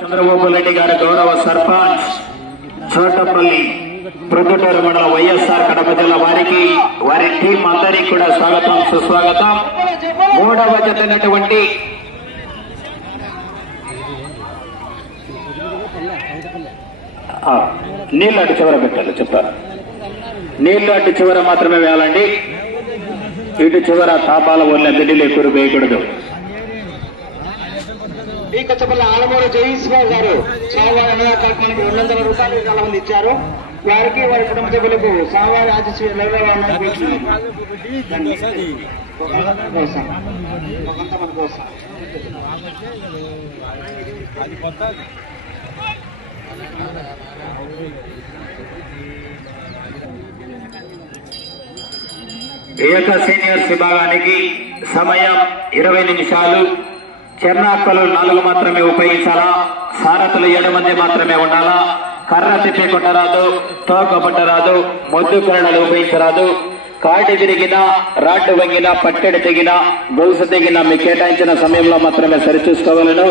చంద్రబాబు రెడ్డి గారి గౌరవ సర్పంచ్ చోటపల్లి ప్రొద్దుటూరు మండల వైఎస్ఆర్ కడప జిల్లా వారికి వారి టీం అందరికీ కూడా స్వాగతం సుస్వాగతం. మూడవ జతైనటువంటి నీళ్ళు అటు చివర పెట్టాలి చెప్తారు. నీళ్లు అటు చివర మాత్రమే వేయాలండి. ఇటు చివర తాపాల వల్ల గడ్డిలు ఎక్కువ వేయకూడదు. ఈ కొత్తపల్లి ఆలమూరు జయీశ్వర్ గారు స్వామివారి అన్నదాతలకు 200 రూపాయలు విరాళం ఇచ్చారు. వారికి వారి కుటుంబ సభ్యులకు స్వామివారి ఆశీస్సులు ఏక సీనియర్స్ విభాగానికి సమయం 20 నిమిషాలు. చెర్నాక్కలు 4 మాత్రమే ఉపయోగించాలా. సారథులు 7 మంది మాత్రమే ఉండాలా. కర్ర తిప్పి కొట్టరాదు, తోక పట్టరాదు, మొద్దు కరణలు ఉపయోగించరాదు. కాటి తిరిగినా, రాడ్డు వంగినా, పట్టెడు తెగినా, గొలుసు తెగినా మీకు కేటాయించిన సమయంలో మాత్రమే సరిచూసుకోవాలను.